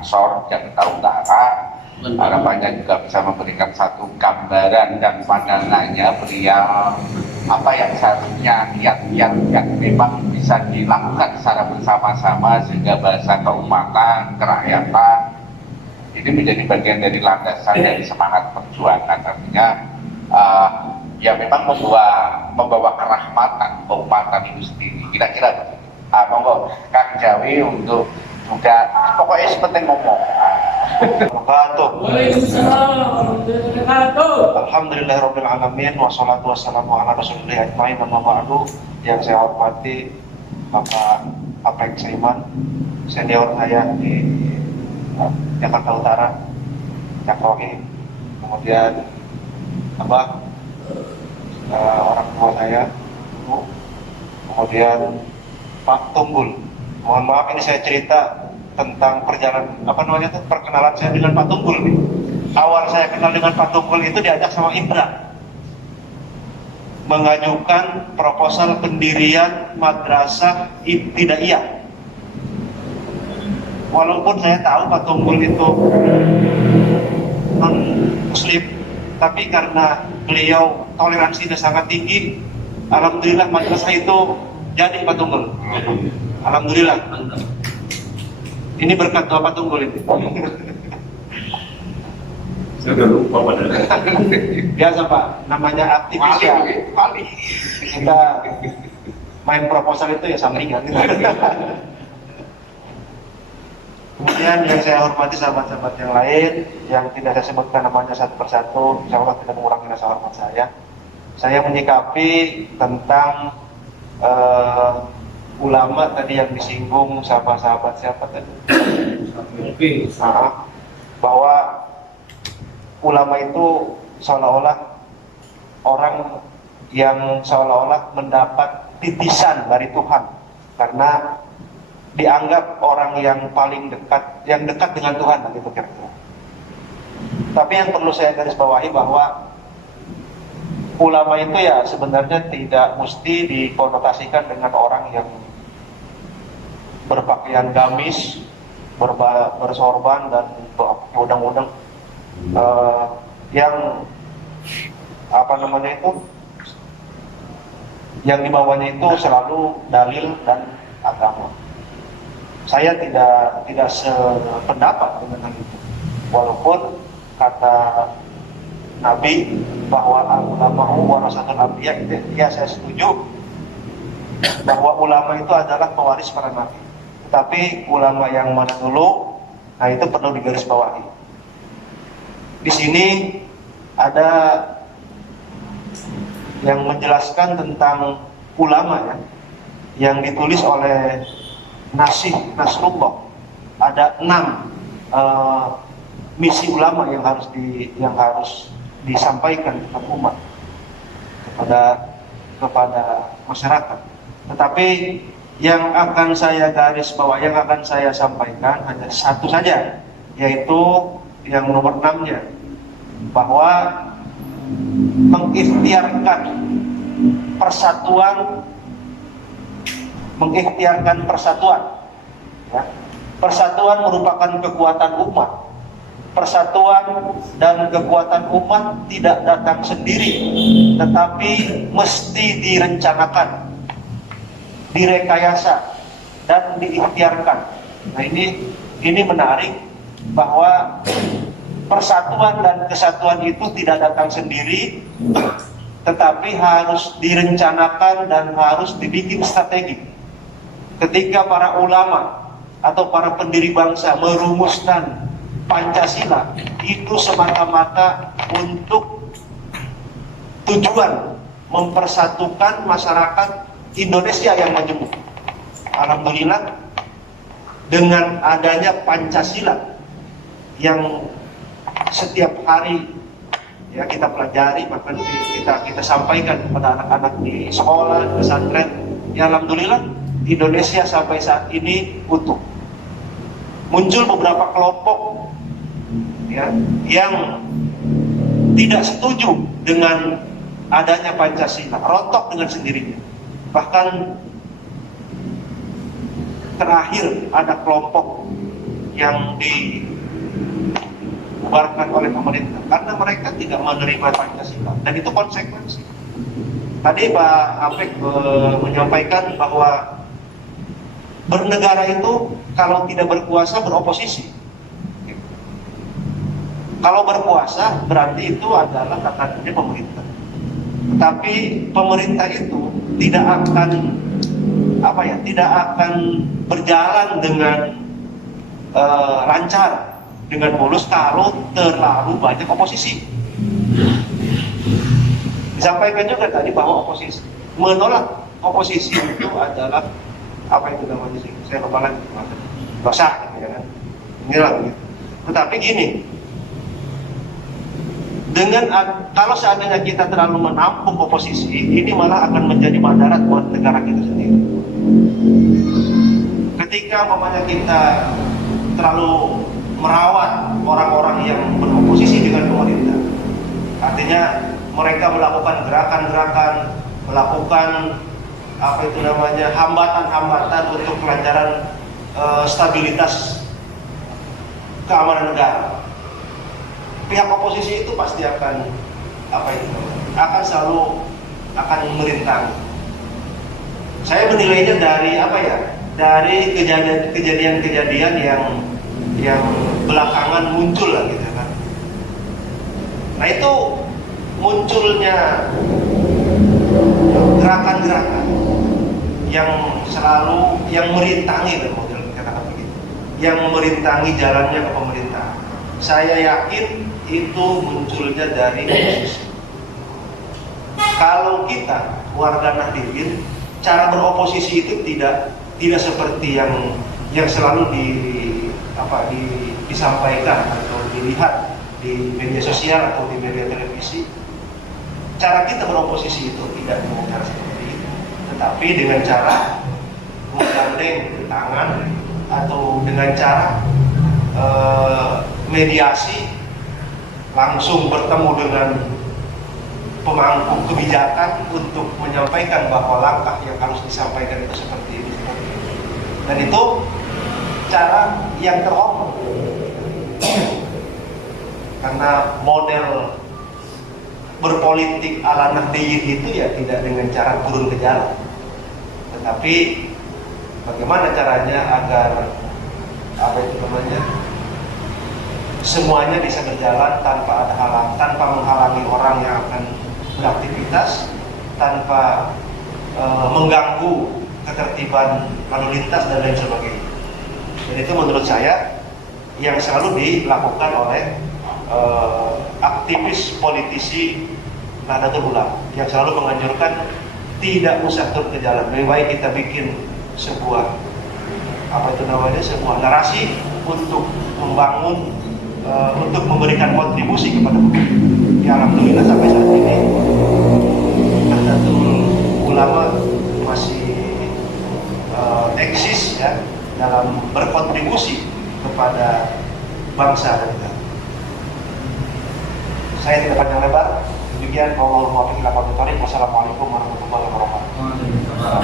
Ansor Jakarta Utara. Harapannya juga bisa memberikan satu gambaran dan pandangannya beliau apa yang seharusnya kiat-kiat yang memang bisa dilakukan secara bersama-sama sehingga bahasa keumatan, kerakyatan ini menjadi bagian dari landasan dari semangat perjuangan. Artinya ya memang membawa kerahmatan keumatan itu sendiri. Kira-kira begitu. Monggo Kang Jawi untuk juga pokoknya seperti ngomong. Alhamdulillahirabbil alamin wassalatu wassalamu ala rasulillah ajmain wa ba'du. Yang saya hormati Bapak Apek Saiman, senior saya di Jakarta Utara, Cakrohi. Kemudian Abah, orang tua saya, Ibu. Kemudian Pak Tunggul. Mohon maaf ini saya cerita tentang perkenalan saya dengan Pak Tunggul nih. Awal saya kenal dengan Pak Tunggul itu diajak sama Indra mengajukan proposal pendirian madrasah ibtidaiyah. Walaupun saya tahu Pak Tunggul itu non muslim, tapi karena beliau toleransinya sangat tinggi, alhamdulillah madrasah itu jadi Pak Tunggul. Alhamdulillah. Ini berkat doa Pak Tunggul ini. Sudah lupa padahal. Biasa Pak, namanya aktivis ya. Kita main proposal itu ya sampingan. Kemudian yang saya hormati sahabat-sahabat yang lain yang tidak saya sebutkan namanya satu persatu, insya Allah tidak mengurangi rasa hormat saya. Saya menyikapi tentang ulama tadi yang disinggung sahabat-sahabat siapa tadi? Bahwa ulama itu seolah-olah orang yang seolah-olah mendapat titisan dari Tuhan karena dianggap orang yang paling dekat, yang dekat dengan Tuhan gitu kira-kira. Tapi yang perlu saya garis bawahi bahwa ulama itu ya sebenarnya tidak mesti dikonotasikan dengan orang yang berpakaian gamis, bersorban dan udang-udang yang yang dibawanya itu selalu dalil dan agama. Saya tidak sependapat dengan hal itu. Walaupun kata Nabi bahwa ulama warasatul anbiya, ya saya setuju bahwa ulama itu adalah pewaris para nabi. Tetapi ulama yang mana dulu, nah itu perlu digarisbawahi. Di sini ada yang menjelaskan tentang ulama ya, yang ditulis oleh Nasrullah. Ada 6 misi ulama yang harus disampaikan kepada umat, kepada masyarakat. Tetapi yang akan saya garis bawah, yang akan saya sampaikan hanya satu saja, yaitu yang nomor 6-nya, bahwa mengikhtiarkan persatuan ya. Persatuan merupakan kekuatan umat. Persatuan dan kekuatan umat tidak datang sendiri, tetapi mesti direncanakan, direkayasa dan diikhtiarkan. Nah ini menarik bahwa persatuan dan kesatuan itu tidak datang sendiri, tetapi harus direncanakan dan harus dibikin strategi. Ketika para ulama atau para pendiri bangsa merumuskan Pancasila, itu semata-mata untuk tujuan mempersatukan masyarakat Indonesia yang majemuk. Alhamdulillah, dengan adanya Pancasila yang setiap hari ya kita pelajari, bahkan kita sampaikan kepada anak-anak di sekolah, di pesantren, ya alhamdulillah Indonesia sampai saat ini utuh. Muncul beberapa kelompok ya, yang tidak setuju dengan adanya Pancasila, rontok dengan sendirinya. Bahkan terakhir ada kelompok yang dibubarkan oleh pemerintah karena mereka tidak menerima Pancasila, dan itu konsekuensi. Tadi Pak Apek menyampaikan bahwa bernegara itu kalau tidak berkuasa beroposisi. Kalau berkuasa berarti itu adalah katanya pemerintah. Tetapi pemerintah itu tidak akan tidak akan berjalan dengan lancar, dengan mulus kalau terlalu banyak oposisi. Disampaikan juga tadi bahwa oposisi menolak oposisi itu adalah apa itu namanya sih? Saya lupa lagi, dosa, gitu ya kan? Inilah begitu. Tetapi gini, kalau seandainya kita terlalu menampung oposisi, ini malah akan menjadi madarat buat negara kita sendiri. Ketika umpamanya kita terlalu merawat orang-orang yang beroposisi dengan pemerintah, artinya mereka melakukan gerakan-gerakan, melakukan hambatan-hambatan untuk kelancaran stabilitas keamanan negara. Pihak oposisi itu pasti akan selalu merintang. Saya menilainya dari kejadian-kejadian yang belakangan muncul lah gitu kan. Nah itu munculnya gerakan-gerakan yang merintangi, model katakan begitu, yang merintangi jalannya ke pemerintah. Saya yakin itu munculnya dari oposisi. Kalau kita warga Nahdliyin, cara beroposisi itu tidak seperti yang selalu disampaikan atau dilihat di media sosial atau di media televisi. Cara kita beroposisi itu tidak dengan cara seperti itu, tetapi dengan cara menggandeng tangan atau dengan cara mediasi, langsung bertemu dengan pemangku kebijakan untuk menyampaikan bahwa langkah yang harus disampaikan itu seperti ini. Dan itu cara yang terhormat, karena model berpolitik ala Nahdliyin itu ya tidak dengan cara turun ke jalan, tetapi bagaimana caranya agar semuanya bisa berjalan tanpa ada tanpa menghalangi orang yang akan beraktivitas, tanpa mengganggu ketertiban lalu lintas dan lain sebagainya. Dan itu menurut saya yang selalu dilakukan oleh aktivis politisi Nahdlatul Ulama, yang selalu menganjurkan tidak usah turun ke jalan, lebih baik kita bikin sebuah narasi untuk membangun, untuk memberikan kontribusi kepada pemerintah. Ya alhamdulillah sampai saat ini Nahdlatul Ulama masih eksis ya dalam berkontribusi kepada bangsa dan negara. Saya tidak panjang lebar. Demikian, wassalamualaikum warahmatullahi wabarakatuh.